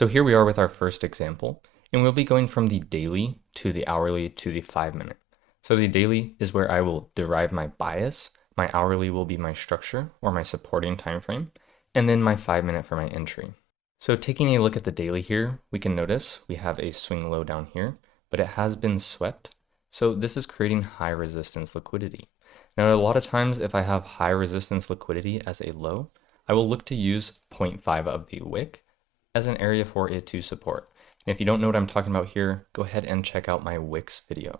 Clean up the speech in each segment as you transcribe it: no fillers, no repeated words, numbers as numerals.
So here we are with our first example, and we'll be going from the daily to the hourly to the 5-minute. So the daily is where I will derive my bias, my hourly will be my structure or my supporting time frame, and then my 5-minute for my entry. So taking a look at the daily here, we can notice we have a swing low down here, but it has been swept. So this is creating high resistance liquidity. Now, a lot of times if I have high resistance liquidity as a low, I will look to use 0.5 of the wick as an area for it to support. And if you don't know what I'm talking about here, go ahead and check out my wicks video.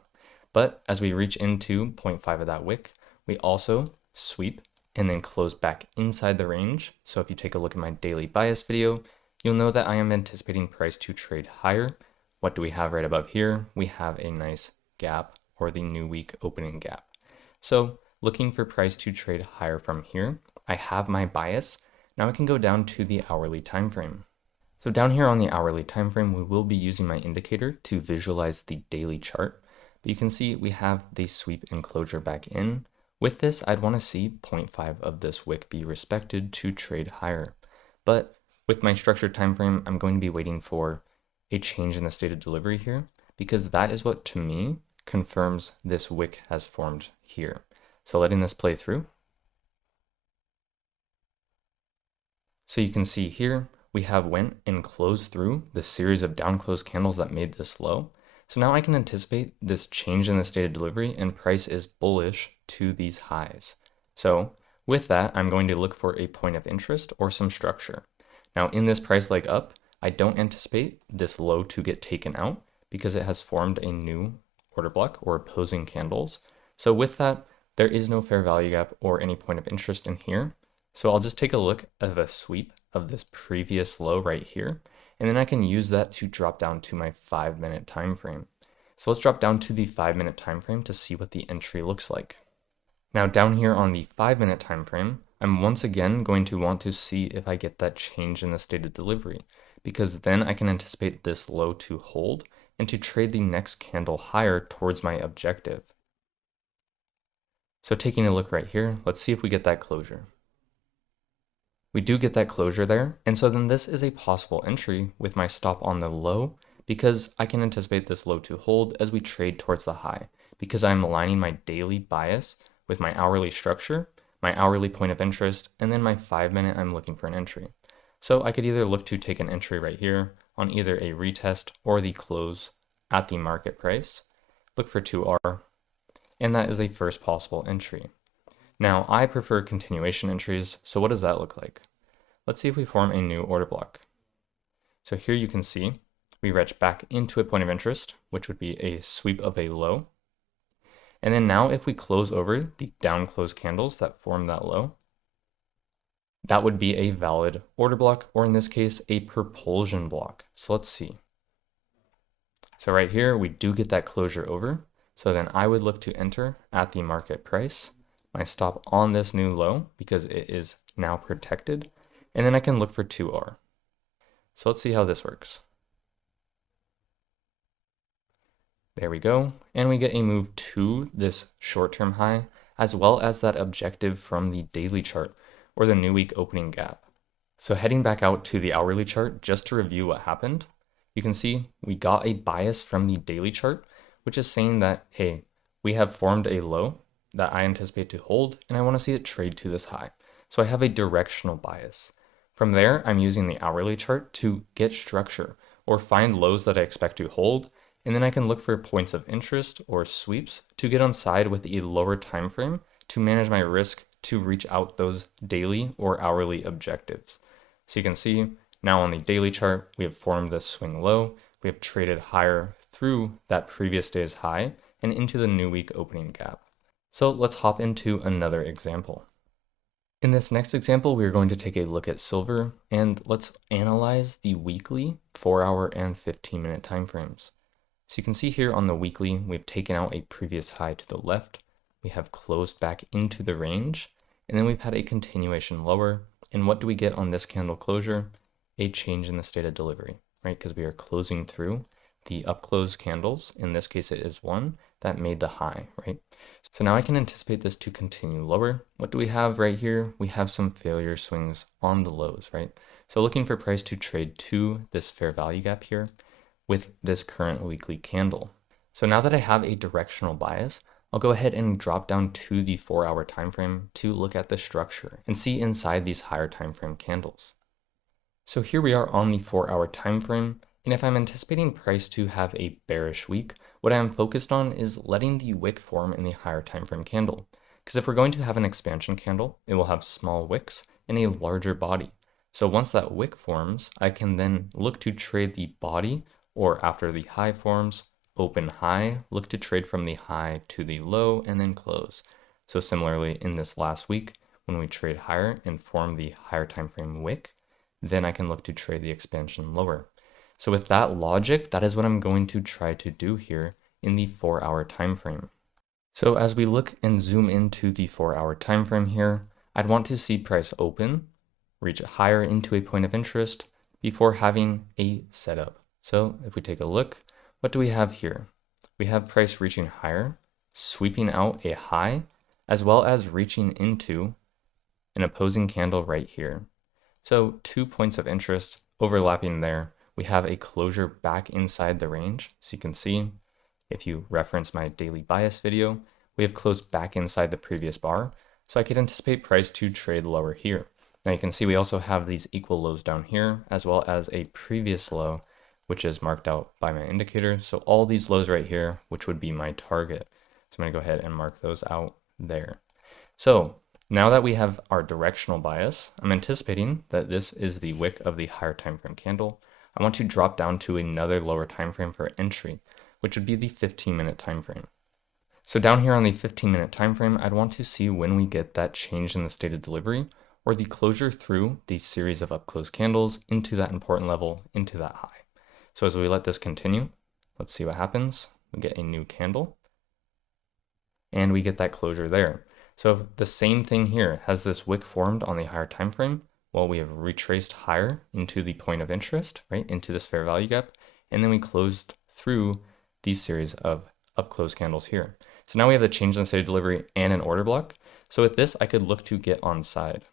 But as we reach into 0.5 of that wick, we also sweep and then close back inside the range. So if you take a look at my daily bias video, you'll know that I am anticipating price to trade higher. What do we have right above here? We have a nice gap, or the new week opening gap. So looking for price to trade higher from here, I have my bias. Now I can go down to the hourly time frame. So down here on the hourly time frame, we will be using my indicator to visualize the daily chart. But you can see we have the sweep and closure back in. With this, I'd want to see 0.5 of this wick be respected to trade higher. But with my structured time frame, I'm going to be waiting for a change in the state of delivery here, because that is what to me confirms this wick has formed here. So letting this play through. So you can see here, we have went and closed through the series of down close candles that made this low. So now I can anticipate this change in the state of delivery and price is bullish to these highs. So with that, I'm going to look for a point of interest or some structure. Now in this price leg up, I don't anticipate this low to get taken out because it has formed a new order block or opposing candles. So with that, there is no fair value gap or any point of interest in here. So I'll just take a look at a sweep of this previous low right here, and then I can use that to drop down to my 5-minute time frame. So let's drop down to the 5-minute time frame to see what the entry looks like. Now down here on the 5-minute time frame, I'm once again going to want to see if I get that change in the state of delivery, because then I can anticipate this low to hold and to trade the next candle higher towards my objective. So taking a look right here, let's see if we get that closure. We do get that closure there, and so then this is a possible entry with my stop on the low, because I can anticipate this low to hold as we trade towards the high, because I'm aligning my daily bias with my hourly structure, my hourly point of interest, and then my 5-minute I'm looking for an entry. So I could either look to take an entry right here on either a retest or the close at the market price, look for 2R, and that is the first possible entry. Now, I prefer continuation entries, so what does that look like? Let's see if we form a new order block. So here you can see we retch back into a point of interest, which would be a sweep of a low. And then now if we close over the down close candles that form that low, that would be a valid order block, or in this case, a propulsion block. So let's see. So right here, we do get that closure over. So then I would look to enter at the market price, my stop on this new low because it is now protected, and then I can look for 2R. So let's see how this works. There we go, and we get a move to this short-term high as well as that objective from the daily chart or the new week opening gap. So heading back out to the hourly chart just to review what happened, you can see we got a bias from the daily chart, which is saying that, hey, we have formed a low that I anticipate to hold, and I want to see it trade to this high. So I have a directional bias. From there, I'm using the hourly chart to get structure or find lows that I expect to hold, and then I can look for points of interest or sweeps to get on side with a lower time frame to manage my risk to reach out those daily or hourly objectives. So you can see now on the daily chart, we have formed this swing low. We have traded higher through that previous day's high and into the new week opening gap. So let's hop into another example. In this next example, we're going to take a look at silver, and let's analyze the weekly, 4-hour, and 15-minute time frames. So you can see here on the weekly, we've taken out a previous high to the left. We have closed back into the range, and then we've had a continuation lower. And what do we get on this candle closure? A change in the state of delivery, right? Because we are closing through the up close candles. In this case, it is one that made the high, right? So now I can anticipate this to continue lower. What do we have right here? We have some failure swings on the lows, right? So looking for price to trade to this fair value gap here with this current weekly candle. So now that I have a directional bias, I'll go ahead and drop down to the 4-hour time frame to look at the structure and see inside these higher time frame candles. So here we are on the 4-hour time frame, and if I'm anticipating price to have a bearish week, what I am focused on is letting the wick form in the higher time frame candle. Because if we're going to have an expansion candle, it will have small wicks and a larger body. So once that wick forms, I can then look to trade the body, or after the high forms, open high, look to trade from the high to the low, and then close. So similarly, in this last week, when we trade higher and form the higher time frame wick, then I can look to trade the expansion lower. So with that logic, that is what I'm going to try to do here in the 4-hour time frame. So as we look and zoom into the 4-hour time frame here, I'd want to see price open, reach higher into a point of interest before having a setup. So if we take a look, what do we have here? We have price reaching higher, sweeping out a high, as well as reaching into an opposing candle right here. So 2 points of interest overlapping there. We have a closure back inside the range. So you can see, if you reference my daily bias video, we have closed back inside the previous bar. So I could anticipate price to trade lower here. Now you can see we also have these equal lows down here, as well as a previous low, which is marked out by my indicator. So all these lows right here, which would be my target. So I'm gonna go ahead and mark those out there. So now that we have our directional bias, I'm anticipating that this is the wick of the higher time frame candle. I want to drop down to another lower time frame for entry, which would be the 15-minute time frame. So down here on the 15-minute time frame, I'd want to see when we get that change in the state of delivery, or the closure through the series of up close candles into that important level, into that high. So as we let this continue, let's see what happens. We get a new candle, and we get that closure there. So the same thing here, has this wick formed on the higher time frame. Well, we have retraced higher into the point of interest, right, into this fair value gap, and then we closed through these series of up close candles here. So now we have the change in the state of delivery and an order block. So with this, I could look to get on side.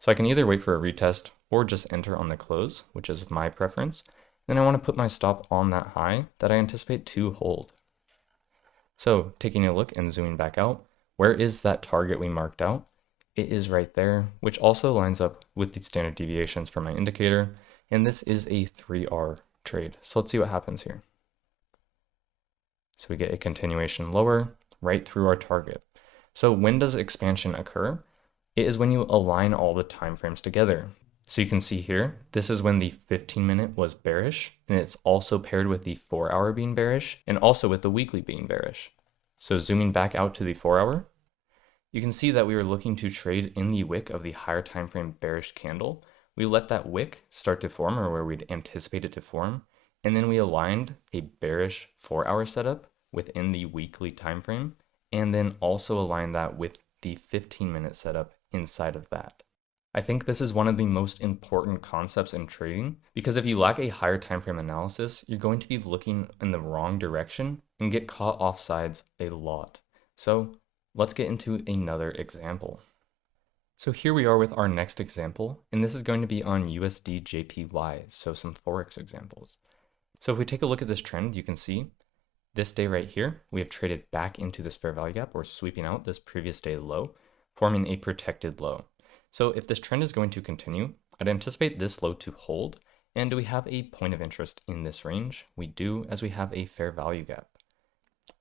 So I can either wait for a retest or just enter on the close, which is my preference. Then I want to put my stop on that high that I anticipate to hold. So taking a look and zooming back out, where is that target we marked out? It is right there, which also lines up with the standard deviations for my indicator. And this is a 3R trade. So let's see what happens here. So we get a continuation lower right through our target. So when does expansion occur? It is when you align all the time frames together. So you can see here, this is when the 15-minute was bearish, and it's also paired with the 4-hour being bearish, and also with the weekly being bearish. So zooming back out to the 4-hour, you can see that we were looking to trade in the wick of the higher time frame bearish candle. We let that wick start to form, or where we'd anticipate it to form, and then we aligned a bearish 4-hour setup within the weekly time frame, and then also aligned that with the 15-minute setup inside of that. I think this is one of the most important concepts in trading, because if you lack a higher time frame analysis, you're going to be looking in the wrong direction and get caught off sides a lot. So let's get into another example. So here we are with our next example, and this is going to be on USD JPY, so some forex examples. So if we take a look at this trend, you can see this day right here, we have traded back into this fair value gap, or sweeping out this previous day low, forming a protected low. So if this trend is going to continue, I'd anticipate this low to hold. And do we have a point of interest in this range? We do, as we have a fair value gap.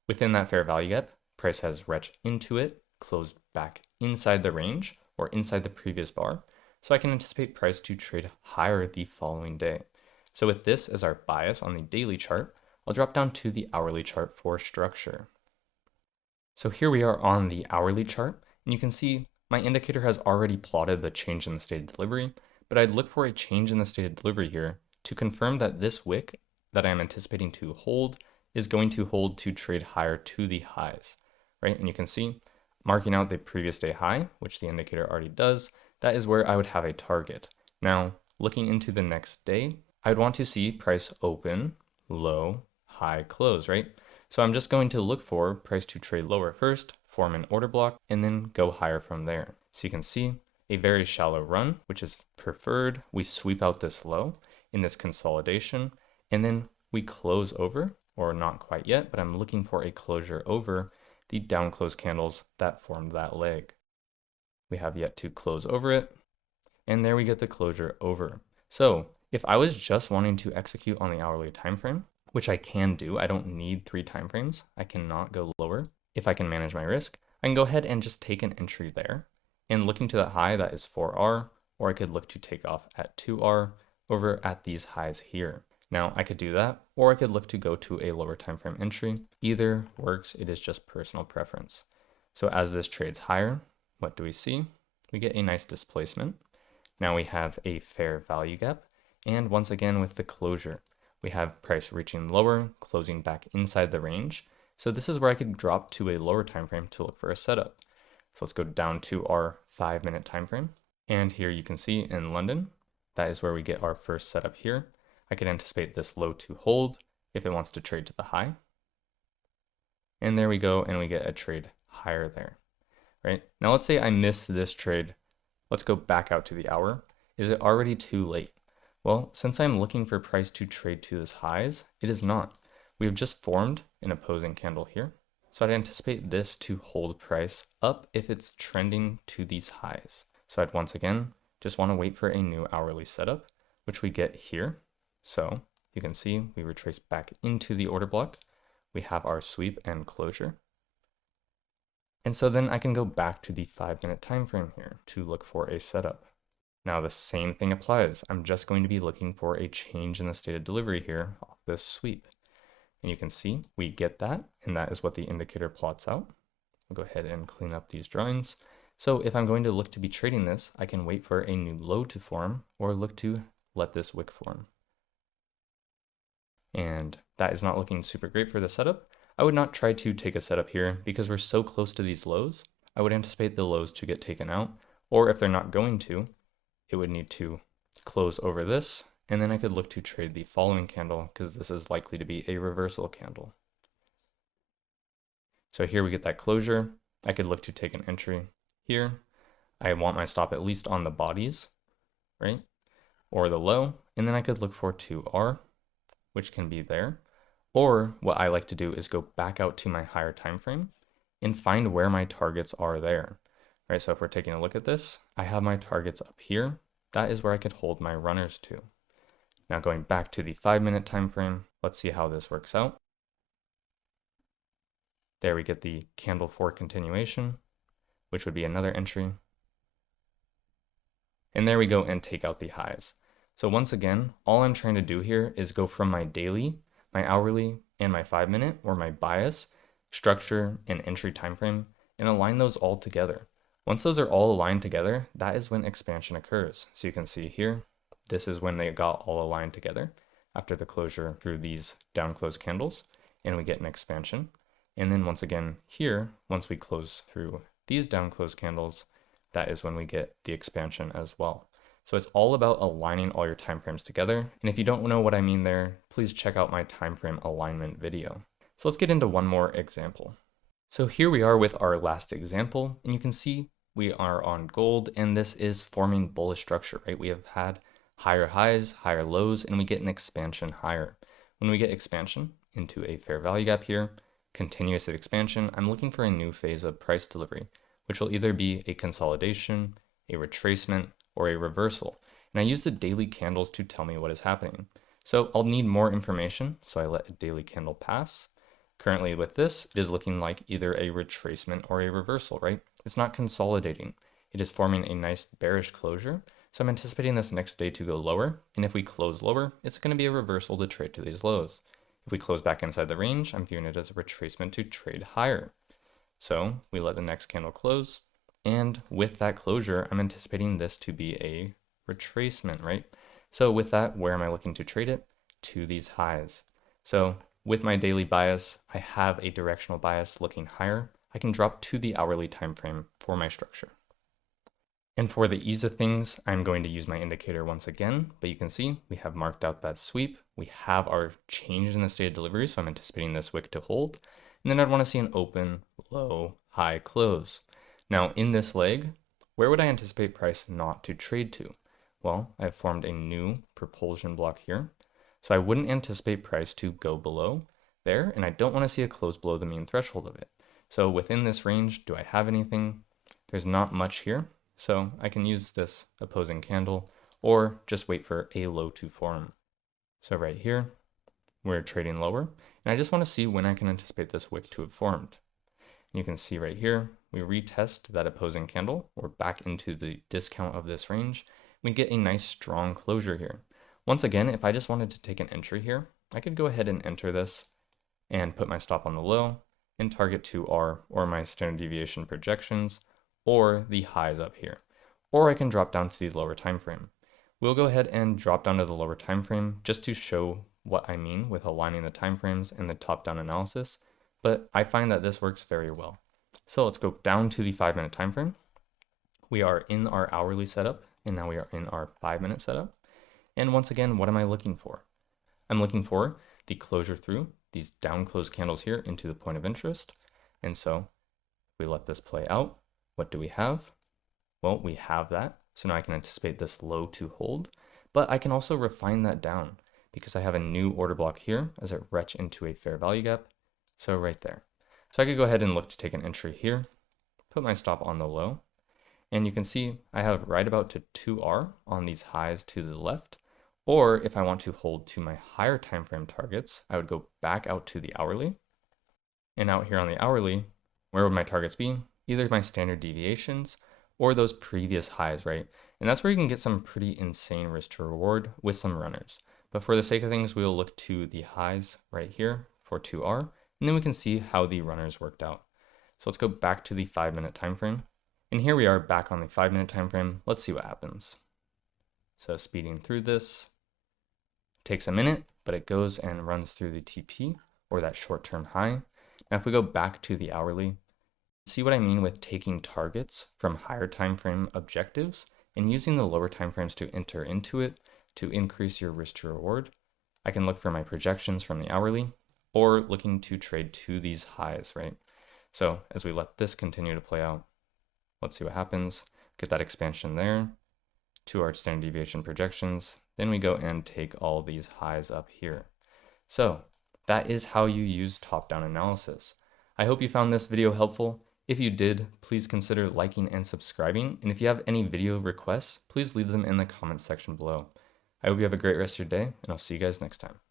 Within that fair value gap, price has retched into it, closed back inside the range or inside the previous bar. So I can anticipate price to trade higher the following day. So with this as our bias on the daily chart, I'll drop down to the hourly chart for structure. So here we are on the hourly chart, and you can see my indicator has already plotted the change in the state of delivery, but I'd look for a change in the state of delivery here to confirm that this wick that I'm anticipating to hold is going to hold to trade higher to the highs, right? And you can see marking out the previous day high, which the indicator already does, that is where I would have a target. Now, looking into the next day, I'd want to see price open, low, high, close, right? So I'm just going to look for price to trade lower first, form an order block, and then go higher from there. So you can see a very shallow run, which is preferred. We sweep out this low in this consolidation, and then we close over, or not quite yet, but I'm looking for a closure over the down close candles that formed that leg. We have yet to close over it, and there we get the closure over. So if I was just wanting to execute on the hourly time frame, which I can do, I don't need 3 time frames. I cannot go lower. If I can manage my risk, I can go ahead and just take an entry there and looking to that high that is 4R, or I could look to take off at 2R over at these highs here. Now I could do that, or I could look to go to a lower time frame entry. Either works, it is just personal preference. So as this trades higher, what do we see? We get a nice displacement. Now we have a fair value gap, and once again with the closure, we have price reaching lower, closing back inside the range. So this is where I could drop to a lower time frame to look for a setup. So let's go down to our 5-minute time frame. And here you can see in London, that is where we get our first setup here. I could anticipate this low to hold if it wants to trade to the high. And there we go, and we get a trade higher there, right? Now let's say I missed this trade. Let's go back out to the hour. Is it already too late? Well, since I'm looking for price to trade to this highs, it is not. We have just formed an opposing candle here. So I'd anticipate this to hold price up if it's trending to these highs. So I'd once again just want to wait for a new hourly setup, which we get here. So you can see we retrace back into the order block. We have our sweep and closure. And so then I can go back to the 5-minute time frame here to look for a setup. Now the same thing applies. I'm just going to be looking for a change in the state of delivery here off this sweep. And you can see we get that, and that is what the indicator plots out. I'll go ahead and clean up these drawings. So if I'm going to look to be trading this, I can wait for a new low to form or look to let this wick form. And that is not looking super great for the setup. I would not try to take a setup here because we're so close to these lows. I would anticipate the lows to get taken out, or if they're not going to, it would need to close over this, and then I could look to trade the following candle because this is likely to be a reversal candle. So here we get that closure. I could look to take an entry here. I want my stop at least on the bodies, right? Or the low, and then I could look for 2R, which can be there. Or what I like to do is go back out to my higher time frame and find where my targets are there. Right, so if we're taking a look at this, I have my targets up here. That is where I could hold my runners to. Now going back to the 5-minute time frame, let's see how this works out. There we get the candle for continuation, which would be another entry. And there we go and take out the highs. So once again, all I'm trying to do here is go from my daily, my hourly, and my 5-minute, or my bias, structure, and entry time frame, and align those all together. Once those are all aligned together, that is when expansion occurs. So you can see here, this is when they got all aligned together after the closure through these down close candles, and we get an expansion. And then once again here, once we close through these down close candles, that is when we get the expansion as well. So it's all about aligning all your time frames together. And if you don't know what I mean there, please check out my time frame alignment video. So let's get into one more example. So here we are with our last example, and you can see we are on gold, and this is forming bullish structure, right? We have had higher highs, higher lows, and we get an expansion higher. When we get expansion into a fair value gap here, continuous expansion, I'm looking for a new phase of price delivery, which will either be a consolidation, a retracement, or a reversal. And I use the daily candles to tell me what is happening. So I'll need more information, so I let a daily candle pass. Currently with this, it is looking like either a retracement or a reversal, right? It's not consolidating. It is forming a nice bearish closure. So I'm anticipating this next day to go lower. And if we close lower, it's going to be a reversal to trade to these lows. If we close back inside the range, I'm viewing it as a retracement to trade higher. So we let the next candle close. And with that closure, I'm anticipating this to be a retracement, right? So with that, where am I looking to trade it? To these highs. So with my daily bias, I have a directional bias looking higher. I can drop to the hourly time frame for my structure. And for the ease of things, I'm going to use my indicator once again, but you can see we have marked out that sweep. We have our change in the state of delivery, so I'm anticipating this wick to hold. And then I'd want to see an open, low, high close. Now in this leg, where would I anticipate price not to trade to? Well, I've formed a new propulsion block here. So I wouldn't anticipate price to go below there, and I don't want to see a close below the mean threshold of it. So within this range, do I have anything? There's not much here, so I can use this opposing candle or just wait for a low to form. So right here, we're trading lower, and I just want to see when I can anticipate this wick to have formed. And you can see right here, we retest that opposing candle. We're back into the discount of this range. We get a nice strong closure here. Once again, if I just wanted to take an entry here, I could go ahead and enter this and put my stop on the low and target 2R or my standard deviation projections or the highs up here. Or I can drop down to the lower time frame. We'll go ahead and drop down to the lower time frame just to show what I mean with aligning the time frames and the top-down analysis, but I find that this works very well. So let's go down to the 5-minute time frame. We are in our hourly setup, and now we are in our 5-minute setup. And once again, what am I looking for? I'm looking for the closure through these down close candles here into the point of interest. And so we let this play out. What do we have? Well, we have that. So now I can anticipate this low to hold, but I can also refine that down because I have a new order block here as it retch into a fair value gap. So right there. So I could go ahead and look to take an entry here, put my stop on the low, and you can see I have right about to 2R on these highs to the left. Or if I want to hold to my higher time frame targets, I would go back out to the hourly. And out here on the hourly, where would my targets be? Either my standard deviations or those previous highs, right? And that's where you can get some pretty insane risk to reward with some runners. But for the sake of things, we'll look to the highs right here for 2R, and then we can see how the runners worked out. So let's go back to the 5-minute time frame. And here we are back on the 5-minute time frame. Let's see what happens. So speeding through this takes a minute, but it goes and runs through the TP or that short-term high. Now if we go back to the hourly, see what I mean with taking targets from higher time frame objectives and using the lower time frames to enter into it to increase your risk to reward. I can look for my projections from the hourly or looking to trade to these highs, right? So as we let this continue to play out, let's see what happens. Get that expansion there to our standard deviation projections. Then we go and take all these highs up here. So that is how you use top-down analysis. I hope you found this video helpful. If you did, please consider liking and subscribing. And if you have any video requests, please leave them in the comments section below. I hope you have a great rest of your day, and I'll see you guys next time.